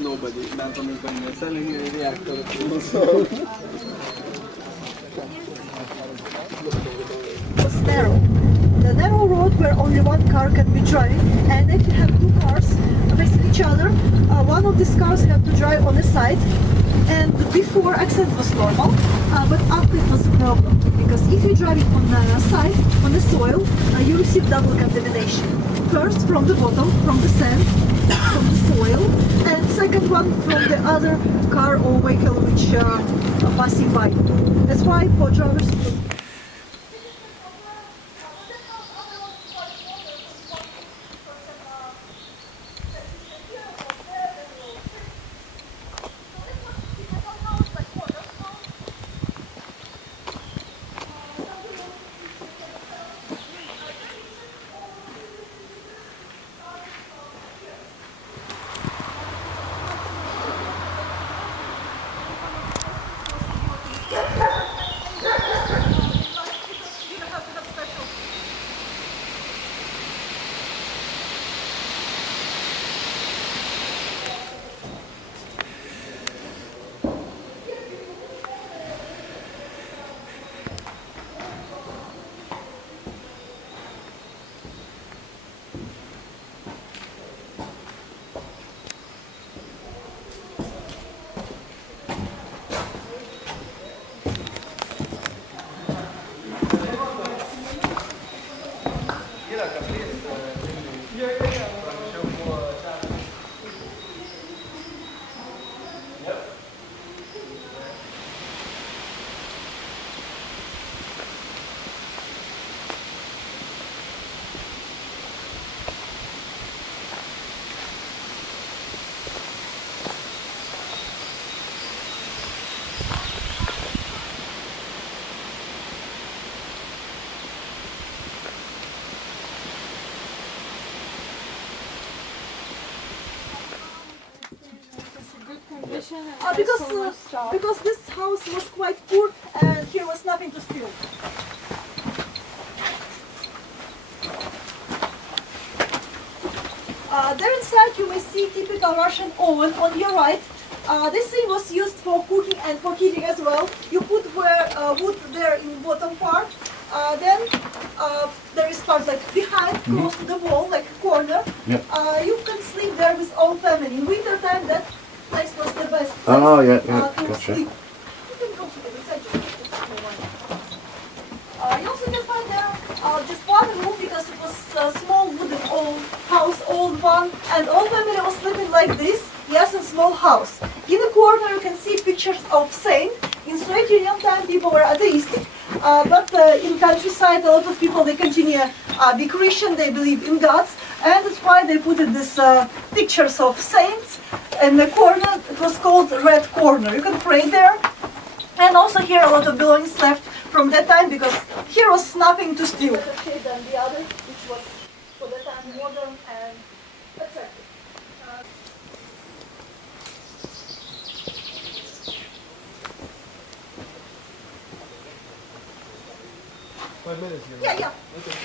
Nobody, not only selling a reactor. Was narrow. The narrow road where only one car can be driving, and if you have two cars facing each other, one of these cars have to drive on the side. And before accident was normal, but after it was a problem, because if you drive it on the side, on the soil, you receive double contamination. First from the bottom, from the sand, from the soil, and second one from the other car or vehicle which are passing by. That's why for drivers. Because this house was quite poor and here was nothing to steal. There inside you may see typical Russian oven on your right. This thing was used for cooking and for heating as well. You put wood there in bottom part. Then there is part like behind, close to the wall, like a corner. Yep. You can sleep there with all family. In winter time, that place was the best place to gotcha. sleep. You can go to the inside. You also can find there just one room because it was a small wooden old house, old one, and all family was living like this. Yes, in small house. In the corner you can see pictures of saints. In Soviet Union time people were atheistic, but in countryside a lot of people they continue be Christian, they believe in gods, and that's why they put in this pictures of saints in the corner. It was called Red Corner. You can pray there, and also here a lot of belongings left from that time because here was nothing to steal. Better shape than the others, which was for that time modern and attractive. 5 minutes here. Yeah. Okay.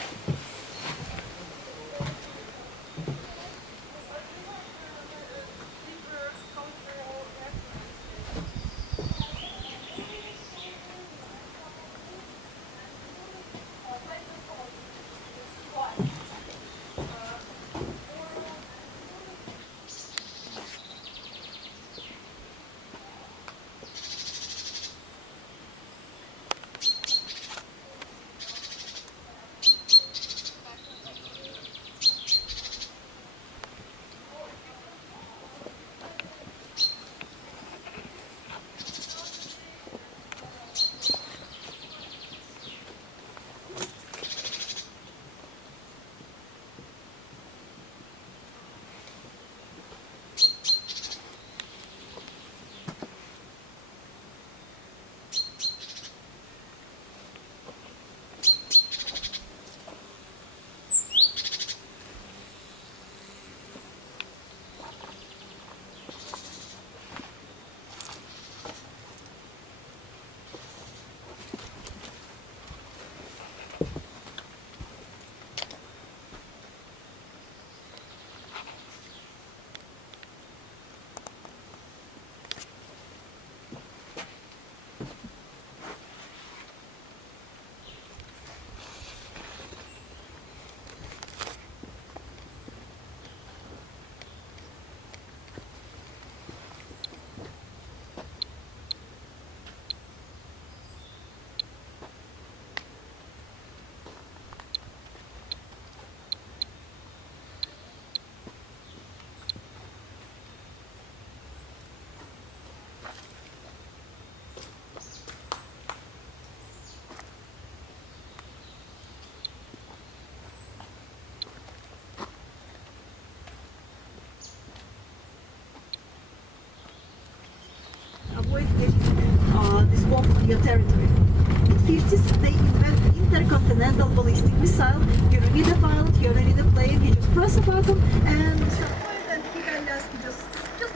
avoid getting this bomb on your territory. In the 50s, they invent intercontinental ballistic missile. You don't need a pilot, you don't need a plane, you just press a button and start flying, and he can ask you just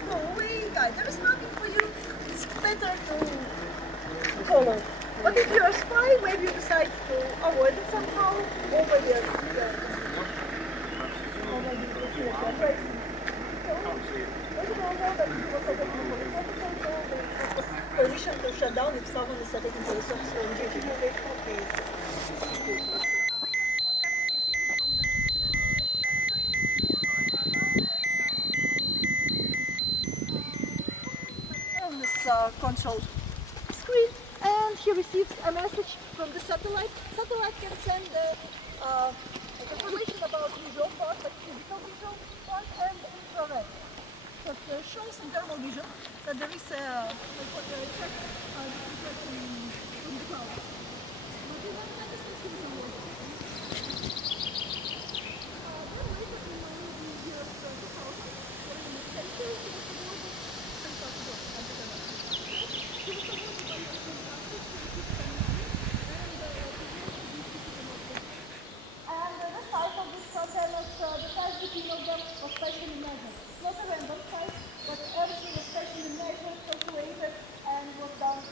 go away, guy. There is nothing for you. It's better to follow. But if you're a spy, maybe you decide to avoid it somehow over your position to shut down if someone is setting into the surface range. On this control screen, and he receives a message from the satellite. Satellite can send information about visual part, like physical visual part, and infrared. So it shows in thermal vision that there is a effect in the cloud. And the size of these containers, the size between of them was specially measured. Not a random size, but everything was specially measured, calculated, and was done.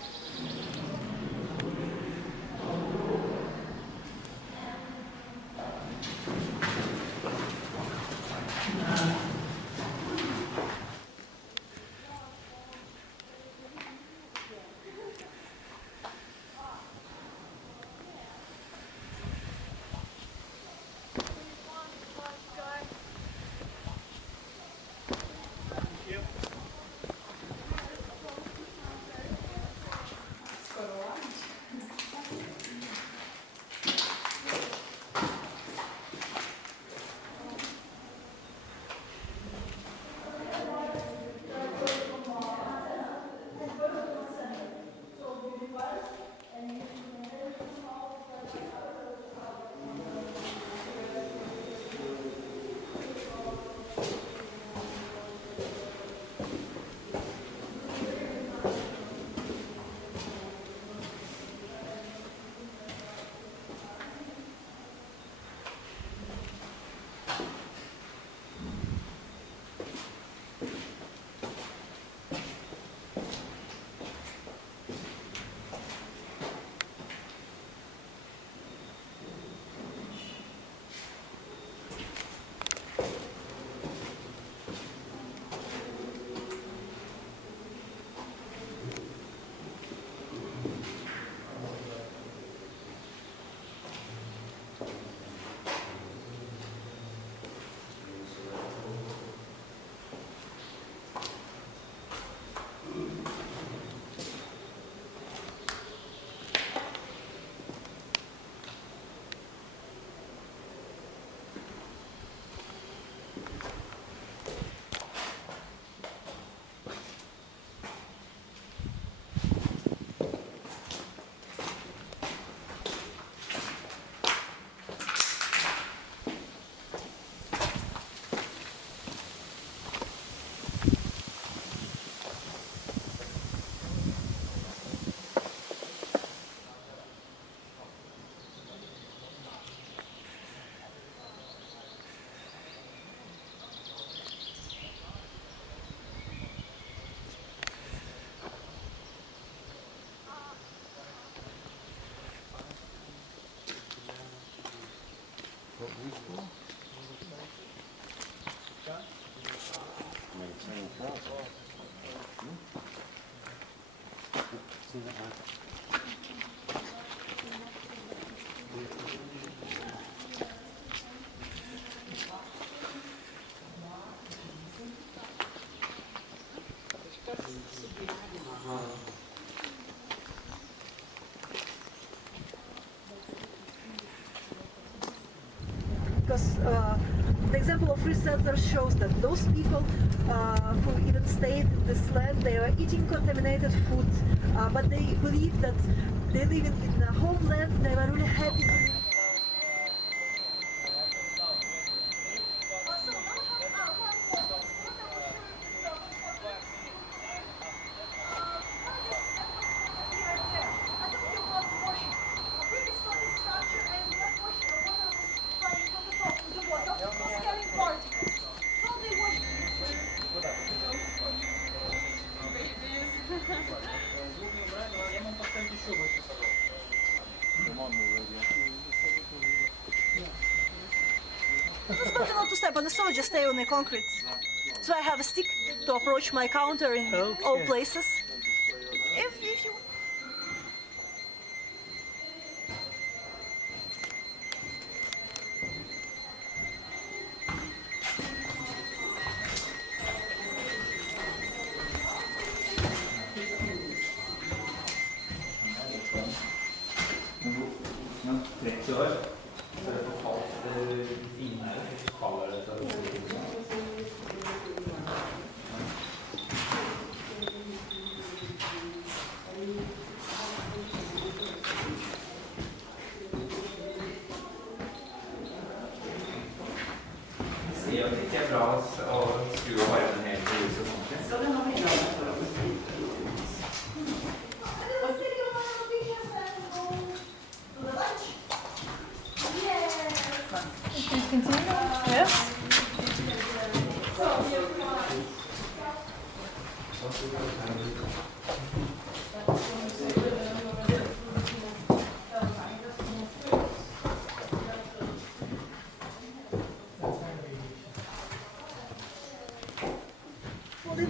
Because the example of resetters shows that those people who even stayed in this land, they were eating contaminated food, but they believe that they live in a homeland, they were really happy to live. It's better not to step on the snow, just stay on the concrete. So I have a stick to approach my counter in all places. If you...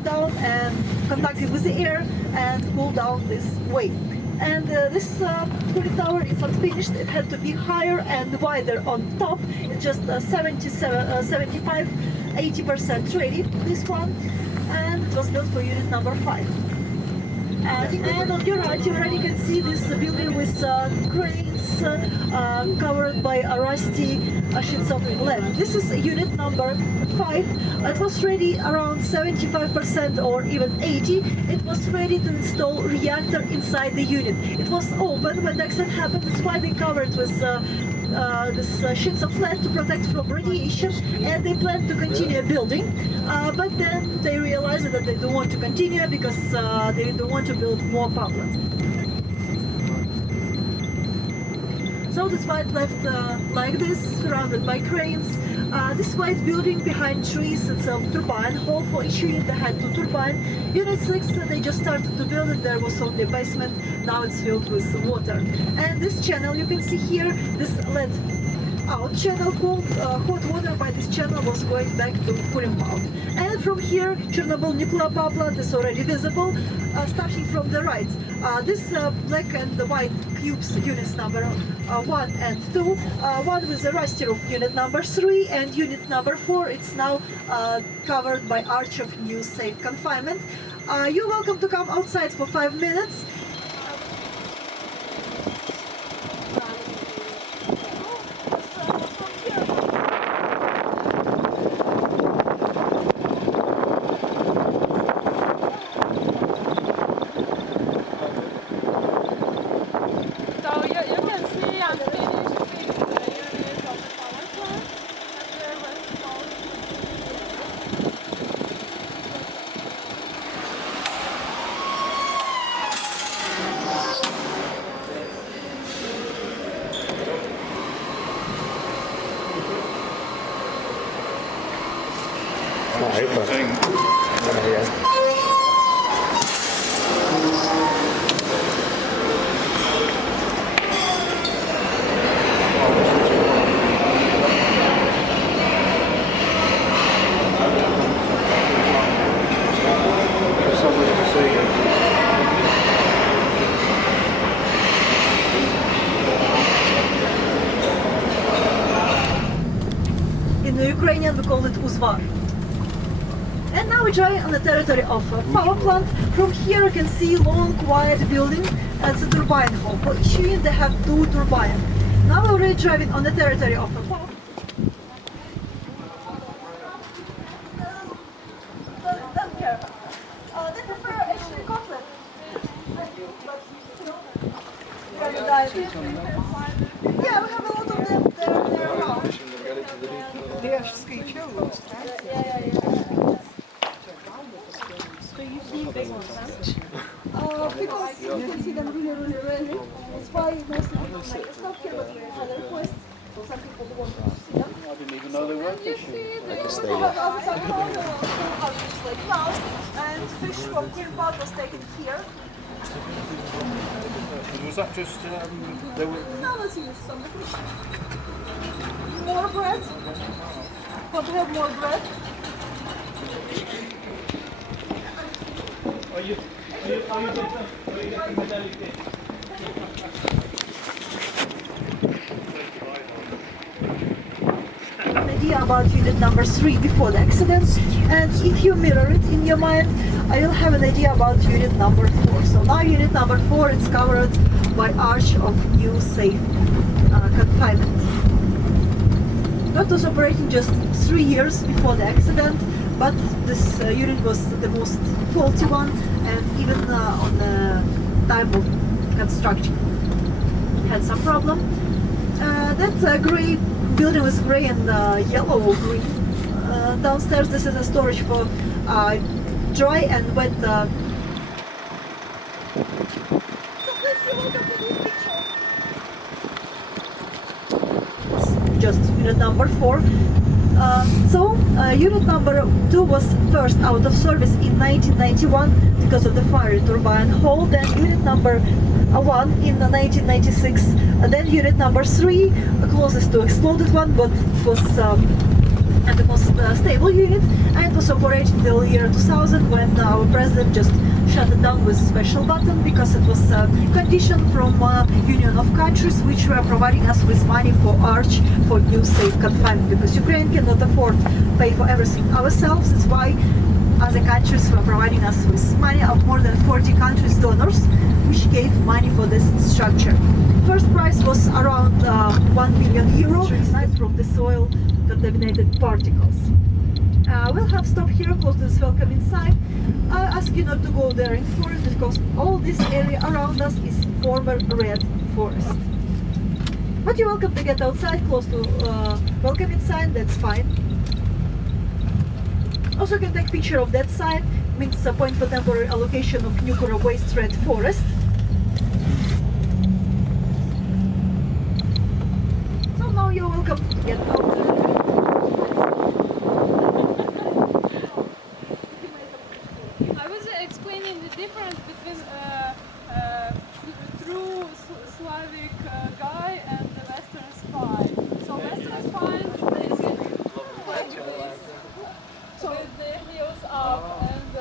down and contacted with the air and pull down this way. And this cooling tower is unfinished. It had to be higher and wider on top. It's just 75, 80% ready, this one. And it was built for unit number 5. And on your right, you already can see this building with cranes covered by rusty sheets of lead. This is unit number 5. It was ready around 75% or even 80%. It was ready to install reactor inside the unit. It was open when the accident happened. That's why they covered with this sheets of lead to protect from radiation, and they planned to continue building. But then they realized that they don't want to continue because they don't want to build more power plants. So this white left like this, surrounded by cranes. This white building behind trees, it's a turbine hall for each unit. They had 2 turbines. Unit 6, they just started to build it. There was only a basement. Now it's filled with water. And this channel, you can see here, this lead out channel called hot water by this channel was going back to cooling mount. And from here, Chernobyl nuclear power plant is already visible, starting from the right. This black and the white cubes, units number 1 and 2, one with the rusty roof, unit number 3, and unit number 4, it's now covered by arch of new safe confinement. You're welcome to come outside for 5 minutes. In the Ukrainian we call it uzvar. And now we're driving on the territory of a power plant. From here you can see long quiet building. It's a turbine hall. For each unit they have 2 turbines. Now we're already driving on the territory of a power plant. Don't care. They prefer actually cutlet. Yeah, we have a lot of them. They're around. They skryčiau, So you see big ones, Because you can see them really rarely. That's why most people like it's not here, but we had a request. So some people want to see them. I didn't even know they were fishing. We also have other houses like now, and fish from Pripyat was taken here. Was that just, there were... Now let's use some fish. More bread. Want to have more bread? Are you getting metallic tape? An idea about unit number 3 before the accident, and if you mirror it in your mind, you'll have an idea about unit number 4. So now unit number 4 is covered by arch of new safe confinement. That was operating just 3 years before the accident, but this unit was the most faulty one, and even on the time of construction had some problem. That grey building was grey and yellow or green. Downstairs this is a storage for dry and wet. So please see a look at the picture. Just unit number 4. Unit number 2 was first out of service in 1991 because of the fire turbine hole. Then unit number 1 in 1996. Then unit number 3, closest to exploded one, but it was the most stable unit, and it was operating till year 2000 when our president just shut it down with a special button because it was a condition from Union of Countries which were providing us with money for arch for new safe confinement, because Ukraine cannot afford pay for everything ourselves. That's why other countries were providing us with money of more than 40 countries donors which gave money for this structure. First price was around 1 million euro from the soil contaminated particles. We'll have stop here close to this welcome inside. I ask you not to go there in forest because all this area around us is former red forest. But you're welcome to get outside close to welcome inside, that's fine. Also you can take picture of that sign, means a point for temporary allocation of nuclear waste red forest. So now you're welcome to get out. I was explaining the difference between true Slavic guy and the Western spy. So Western spy is like this, so with the heels up, and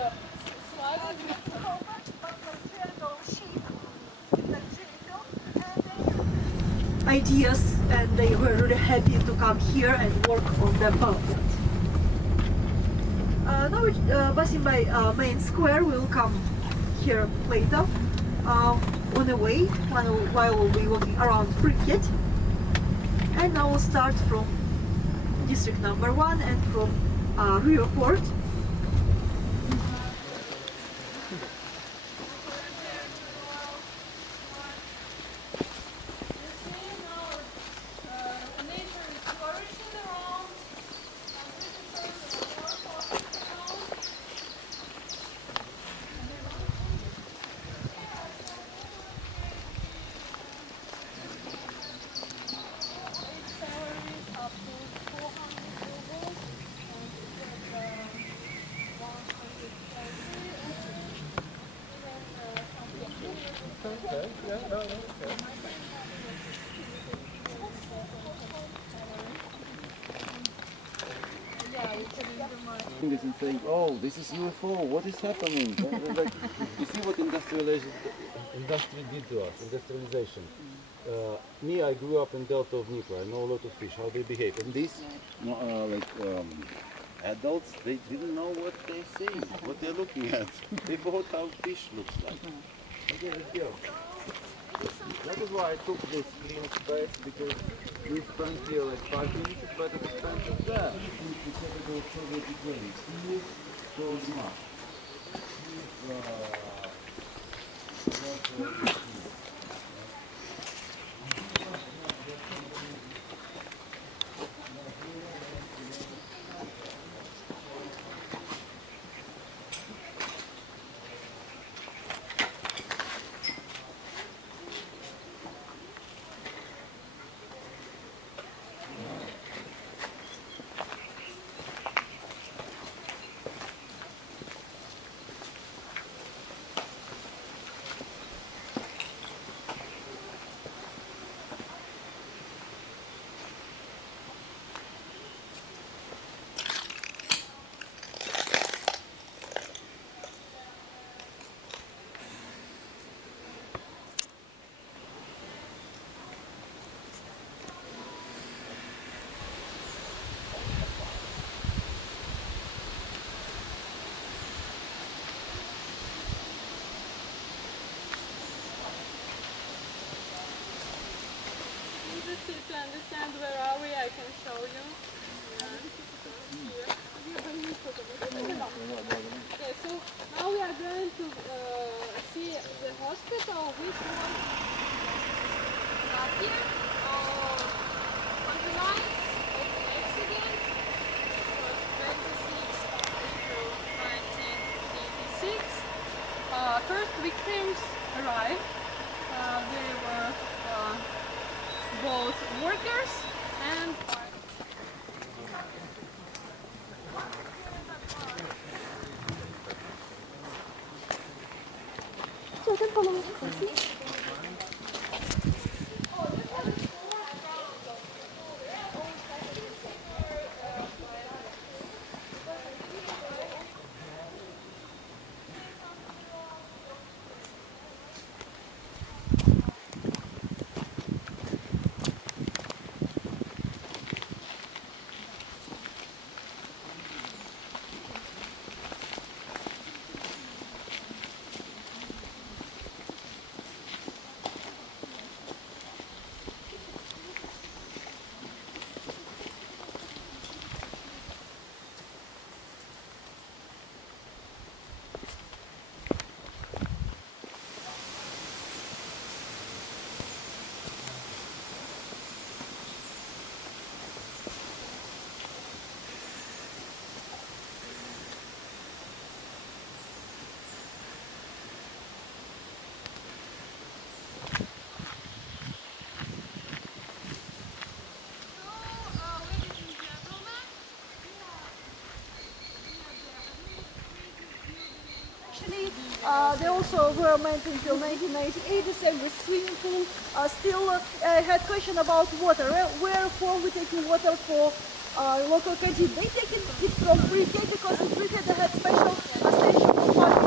Slavic ideas, and they were really happy to come here and work on the mountain. Now we're passing by main square. We'll come here later on the way while we'll be walking around Pripyat. And now we'll start from district number 1 and from River Port. This and saying, oh, this is UFO, what is happening? Like, you see what industry did to us, industrialization. Me, I grew up in Delta of Dnieper, I know a lot of fish, how they behave. And these, adults, they didn't know what they're seeing, what they're looking at. They thought how fish looks like. Okay, let's go. That is why I took this clean space, because we spent here like 5 minutes, it's better to spend it there. to understand where are we, I can show you. Okay, so now we are going to see the hospital, which was here on the night of the accident. It was 26th April 1986. First victims arrived. They were both workers and they also were made until 1998, the same with swimming pool. Still had question about water. Wherefore we taking water for local canteen. They take it from Pripyat because in Pripyat they had special station for water.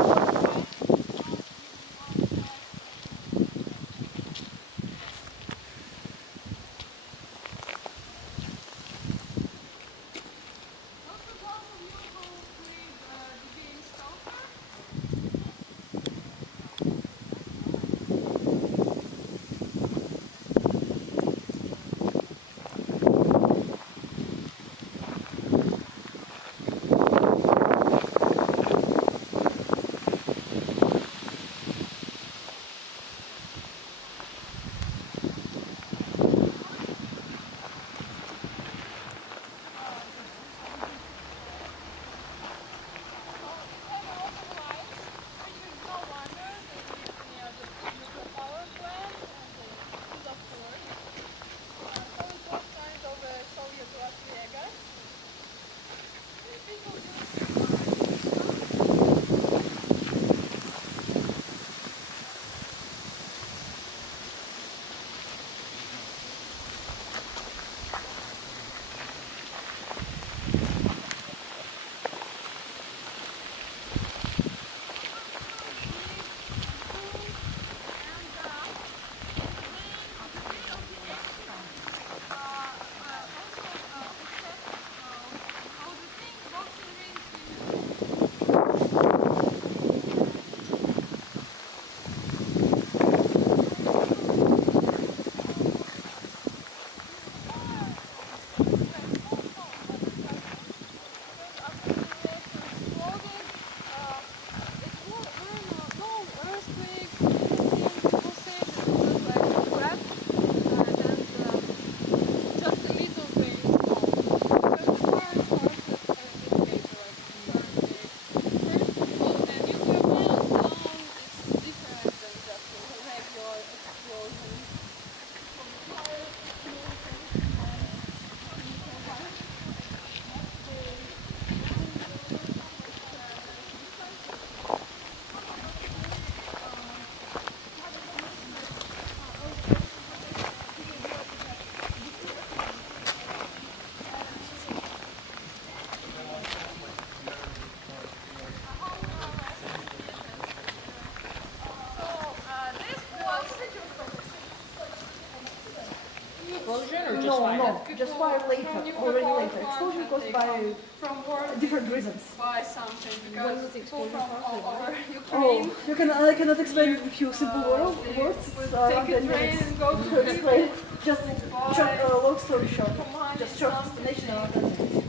just fire later, already later. Explosion caused by from war different reasons. buy something because people from all over Oh, Ukraine I cannot explain a few simple words. take a train and go to explain. Just long story short. Command Just short something. explanation of 10 minutes.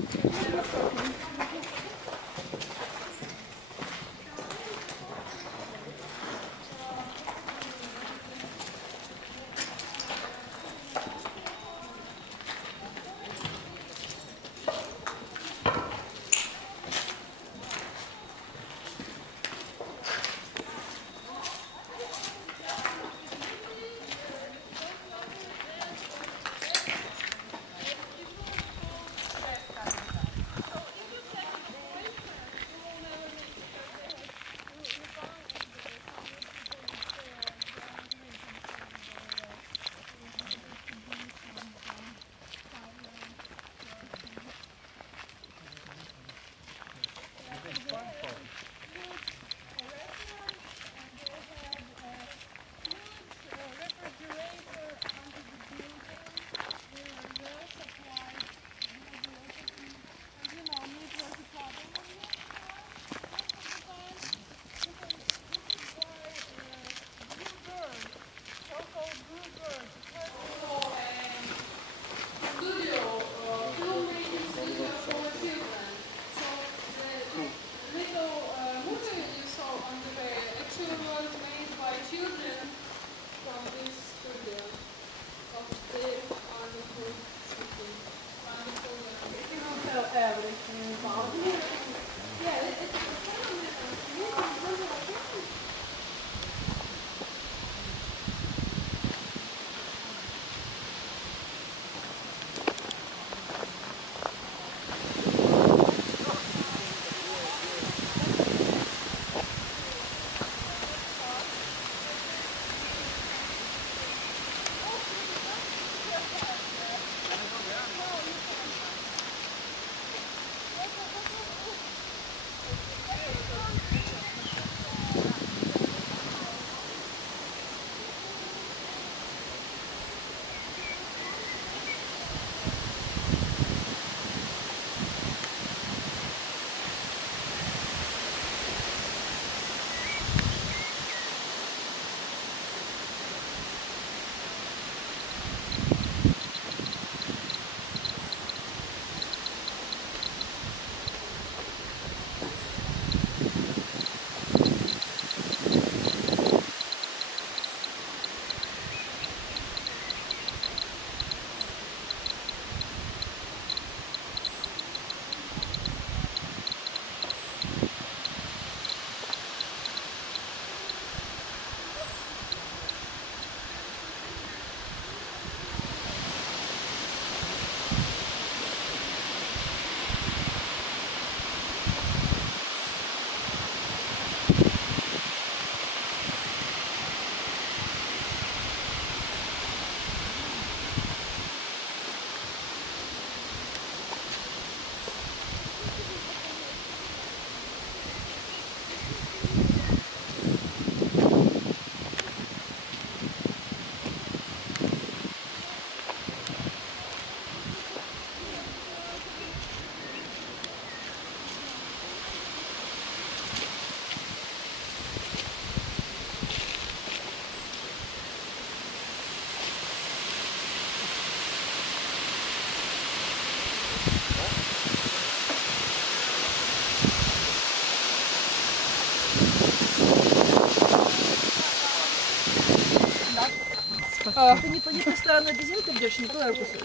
Ты не по той стороне резинку бьешь, не туда кусаешь.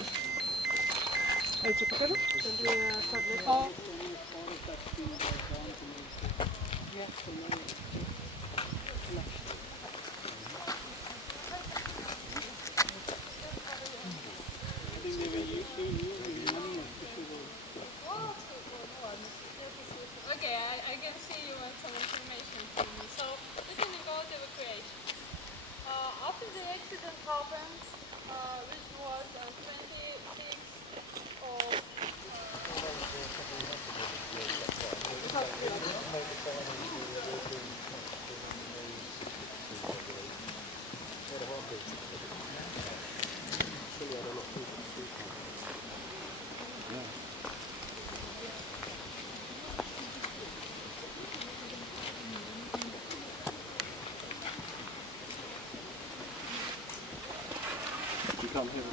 А я тебе покажу? Okay, I can see you want some information from me. So, the thing about evacuation. After the accident happened, which was on 26th of can't hear it.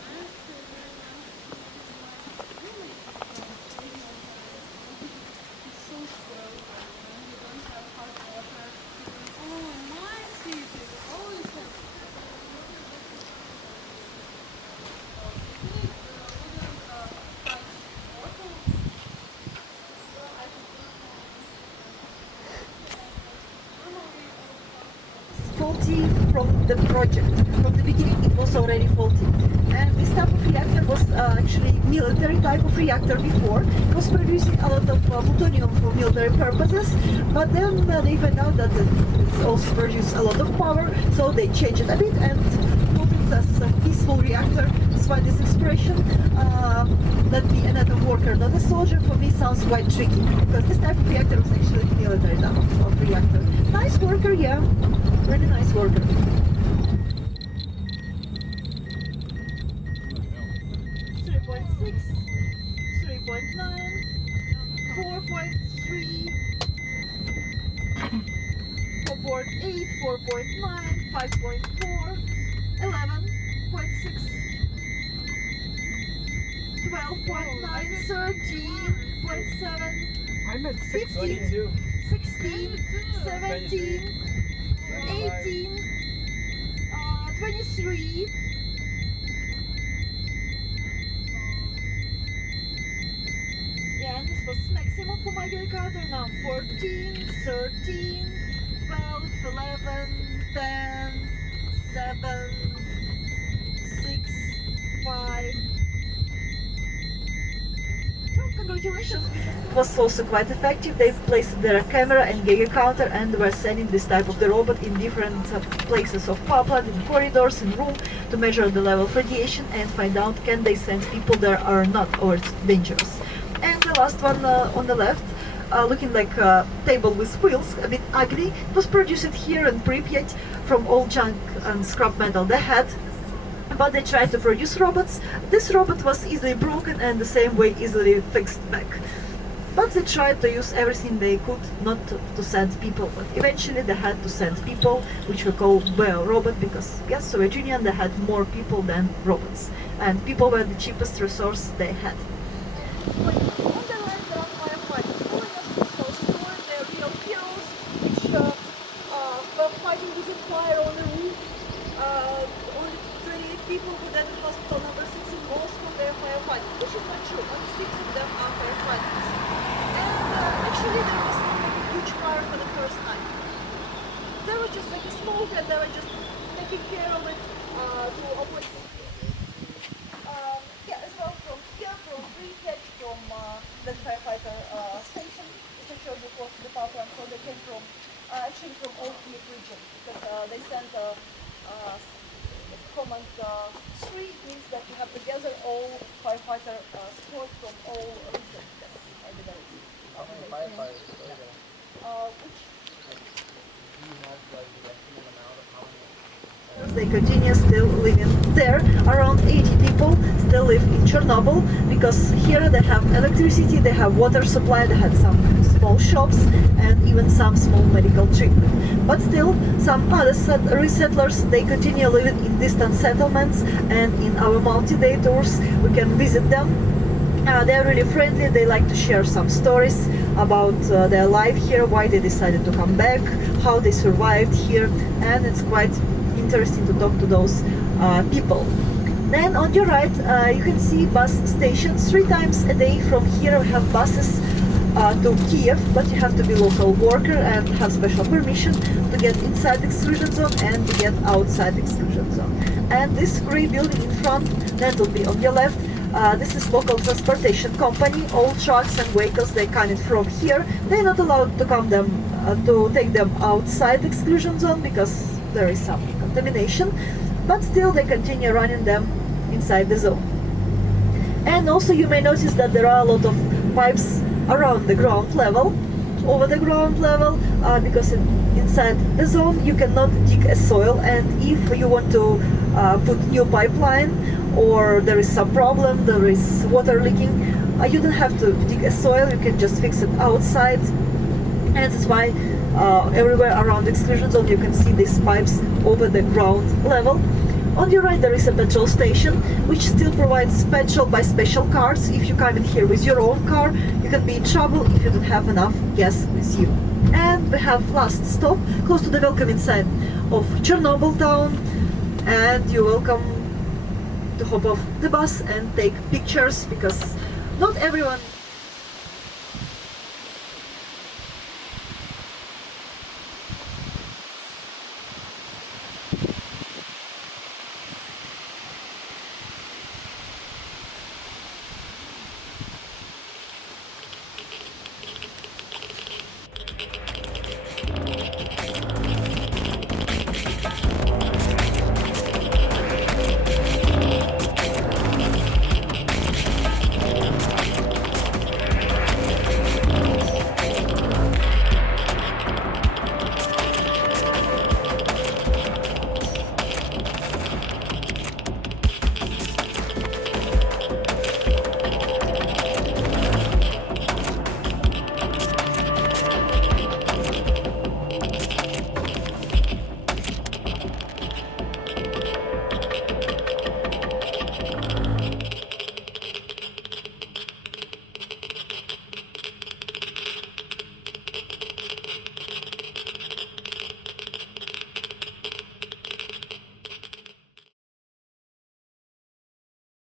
Faulty from the project. From the beginning it was already faulty. And this type of reactor was actually military type of reactor before. It was producing a lot of plutonium for military purposes, but then they found out that it also produces a lot of power, so they changed it a bit and put it as a peaceful reactor. That's why this expression, that be another worker, not a soldier, for me sounds quite tricky, because this type of reactor was actually military type of reactor. Nice worker, yeah. Really nice worker. 3.6, 3.9, 4.3, 4.8, 4.9, 5.4, 11.6, 12.9, 13.7, I'm at 15, 16, 17, 18, 23, yeah, and this was maximum for my calculator. Now 14, 13, 12, 11, 10, 7, 6, 5. So congratulations. It was also quite effective. They placed their camera and Geiger counter and were sending this type of the robot in different places of power plant, in corridors, in room, to measure the level of radiation and find out can they send people there or not, or it's dangerous. And the last one on the left, looking like a table with wheels, a bit ugly. It was produced here in Pripyat from old junk and scrap metal they had. But they tried to produce robots. This robot was easily broken and the same way easily fixed back. But they tried to use everything they could not to send people. But eventually they had to send people, which we call bio-robot, because yes, Soviet Union, they had more people than robots. And people were the cheapest resource they had. On the right there are firefighters following us because stored their real heroes, which were fighting with a fire on the roof. Only 28 people were dead in hospital number 6 in Moscow, they are firefighters, which is not true. Only 6 of them are firefighters. And actually there was not like a huge fire for the first time. There was just like a smoke and they were just taking care of it to avoid yeah, as well from here, from Pripyat, from the firefighter station, which I showed you close to the power plant, so they came from, actually from all Kiev region, because they sent command 3, means that you have to gather all firefighter support from all regions. Yes, I did that. How many firefighters are there? Which Do you have like the estimate amount of how many? they continue still living there. Around 80 people still live in Chernobyl, because here they have electricity, they have water supply, they had some small shops and even some small medical treatment. But still, some other resettlers, they continue living in distant settlements, and in our multi-day tours we can visit them. They're really friendly, they like to share some stories about their life here, why they decided to come back, how they survived here, and it's quite interesting to talk to those people. Then on your right you can see bus stations. 3 times a day from here we have buses to Kiev, but you have to be local worker and have special permission to get inside the exclusion zone and to get outside the exclusion zone. And this grey building in front, that will be on your left, this is local transportation company. All trucks and vehicles, they come in from here. They're not allowed to come them to take them outside the exclusion zone because there is some contamination, but still they continue running them inside the zone. And also you may notice that there are a lot of pipes around the ground level, over the ground level, because inside the zone you cannot dig a soil, and if you want to put new pipeline or there is some problem, there is water leaking, you don't have to dig a soil, you can just fix it outside. And that's why everywhere around the exclusion zone you can see these pipes over the ground level. On your right there is a petrol station which still provides petrol by special cars. If you come in here with your own car, you can be in trouble if you don't have enough gas with you. And we have last stop close to the welcoming sign of Chornobyl Town, and you're welcome to hop off the bus and take pictures because not everyone